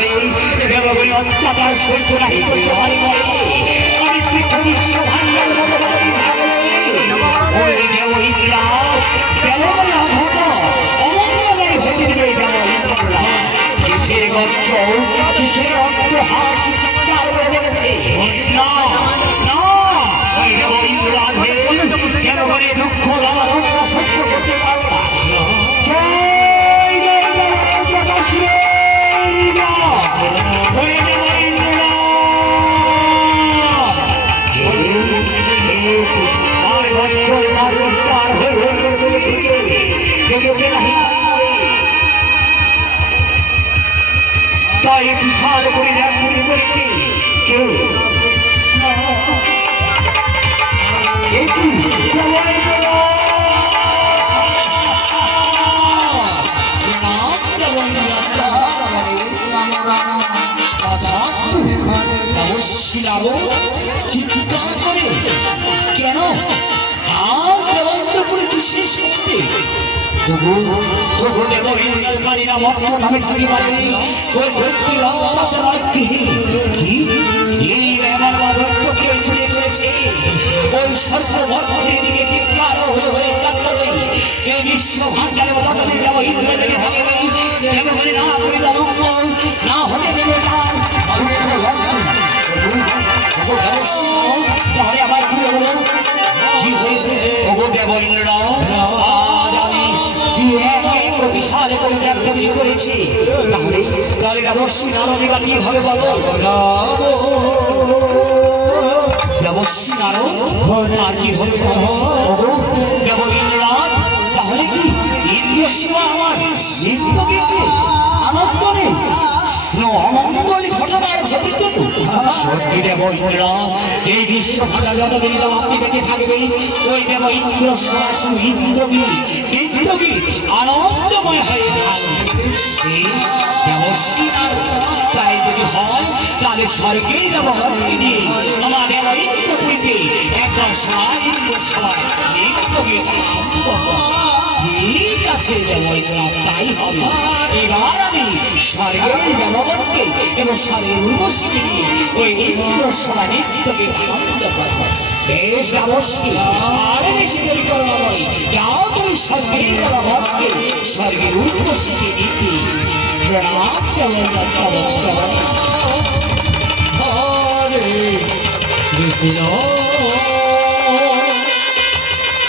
করে দেবগুলি অত্যাচার সহ্য নাই করতে পারি আমি পৃথিবীর সভান্ডার ওই দেব ইন্দ্রা দেবগুলি অভূত অমঙ্গলের হতে দিবে দেব ইন্দ্রা কিসের গর্জ কিসের অট্টহাস চিৎকার করে বলেছে না না ওই দেব ইন্দ্রা দেবগুলি দুঃখ লালনা সহ্য করতে পারো না তাই বিশাল করে রাখতে করেছি কেউ চিৎকার করে কেন আজ দেবন্ত করেছি শেষ করতে বিশ্ব ভান্ডারে না হতে দেবে তাহলে আমার কি হলো কি হয়েছে দেব ইন্দ্র বিশাল করে তৈরি করেছি তাহলে দেবশ্রী নারদী বা কি হবে বলো দেবশ্রী নারদ আর কি হবে দেব ইন্দ্রনাথ তাহলে কি ইন্দ্র আমার নিত্যকে আনন্দ নেই অমঙ্গল ঘটনার ঘটিত সত্যি দেব ইন্দ্রা এই বিশ্ব ভাষা যতদিন আপনি বেঁচে থাকবেন ওই দেব ইন্দ্র ইন্দ্রবী ইন্দ্রবী আনন্দময় হয়ে থাকবে দেবশ্রী তাই যদি হয় তাহলে স্বর্গেই দেব ভক্তি দিয়ে আমার দেব ইন্দ্রপুরীতে একটা সবাই ইন্দ্রবী ঠিক আছে তাই হবে এবার আমি স্বর্গের দেবগণকে এবং স্বর্গের উর্বশীকে নিয়ে ওই ইন্দ্রসভা নৃত্যকে আনন্দ করবো বেশ অবশ্যই আর বেশি দেরি করবো নয় যাও তুমি স্বর্গের দেবগণকে স্বর্গের উর্বশীকে নিতে প্রণাম হরে কৃষ্ণ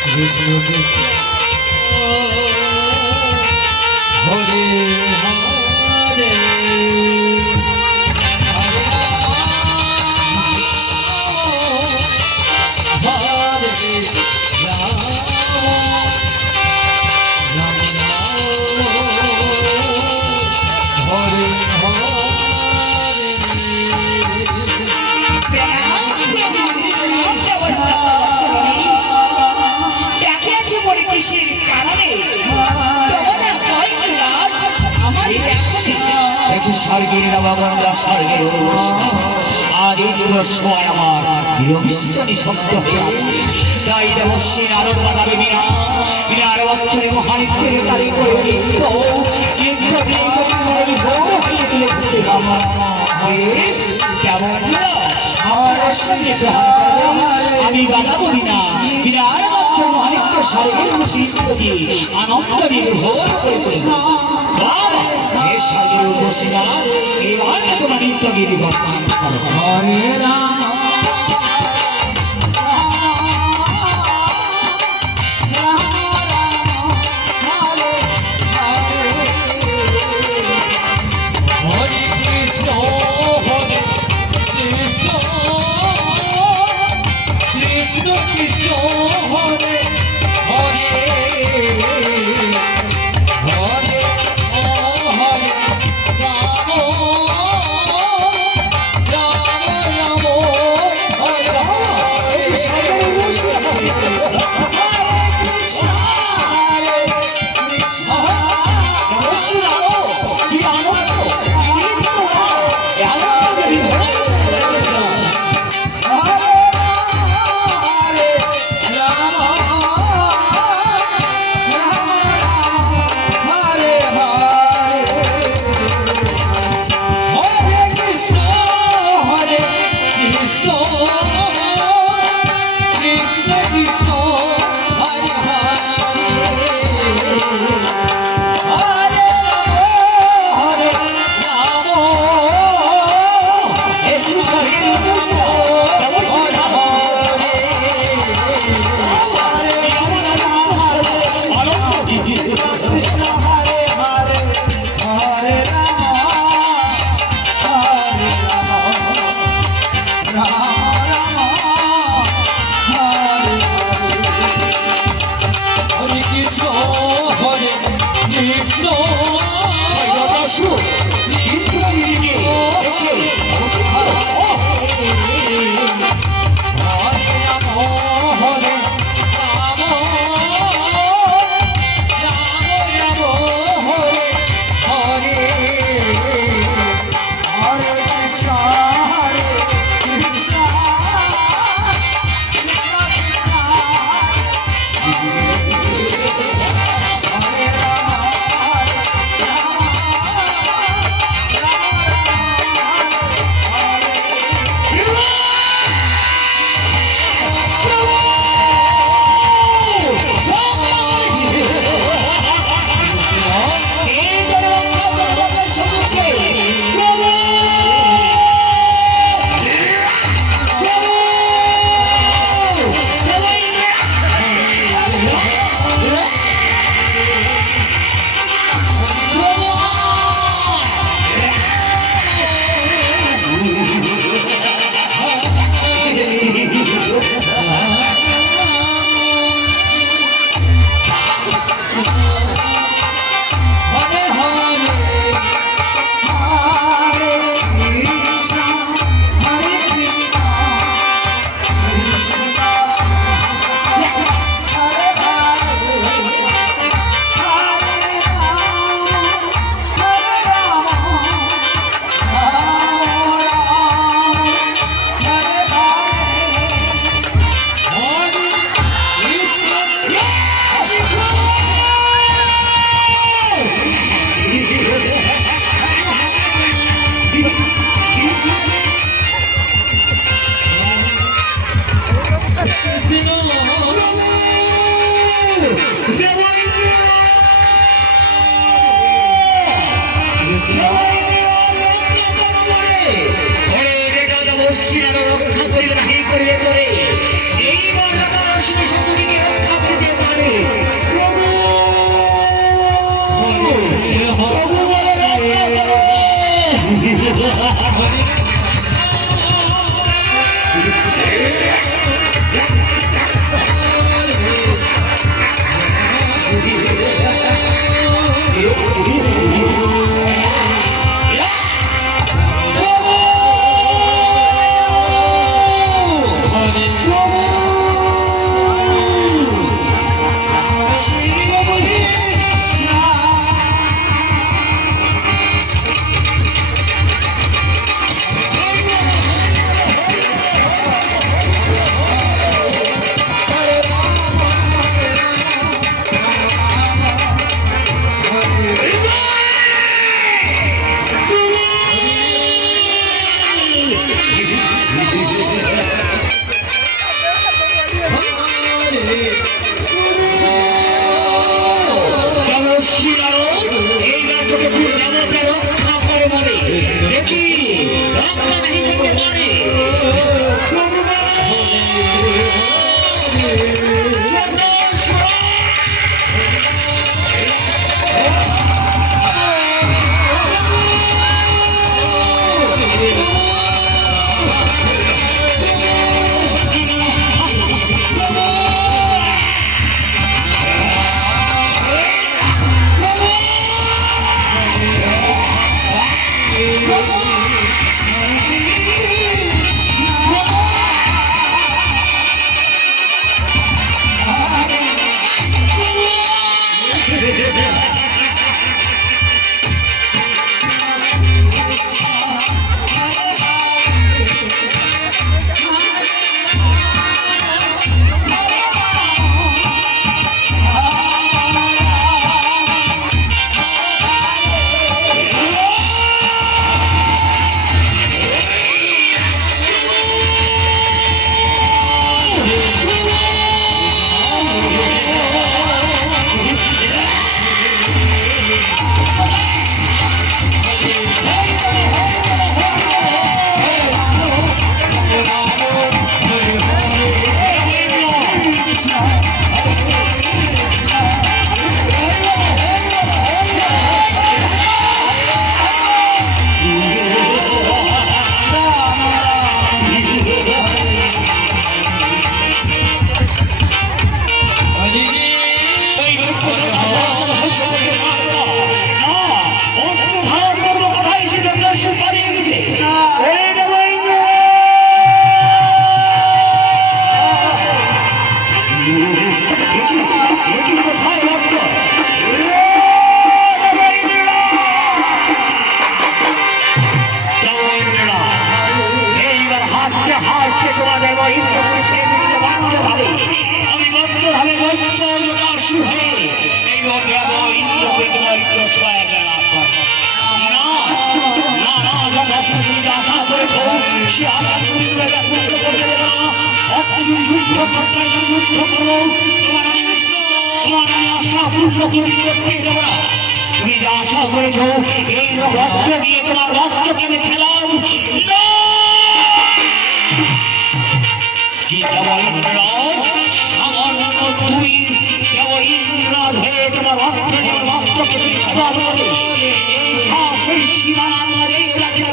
কৃষ্ণ কৃষ্ণ হরে হরে স্বর্গের নবগঙ্গা স্বর্গের আদি সময় আমার বিরোধী শব্দ হয়ে আছে তাই দেবশ্রী নারদ বানাবে বিনা বিনার বছরে মহানিত্যের তারি করে নিত্য কিন্তু কেমন আমার সঙ্গে আমি বাধা বলি না বিনার বছর মহানিত্য স্বর্গের মুসিদ আনন্দ নির্ভর করে স্বর্গের উপস্থিতা এবার তোমার নিত্যগিরি হরে রাম তুমি যা আশা করেছ এই রক্ত দিয়ে তোমার রক্তকে আমি খেলাম সামান্য তুমি কেবল ইন্দ্রাজ হয়ে তোমার রক্তকে খেলাম এই শ্বাসের সীমানা আমার এই রাজ্যে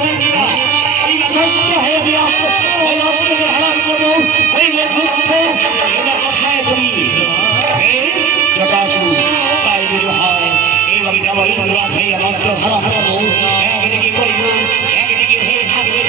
এই রক্ত হয়ে ওই রক্তকে হারাম করবো ওই রক্ত এবার কথায় বলি একদিকে করিব একদিকে হয়ে থাকবে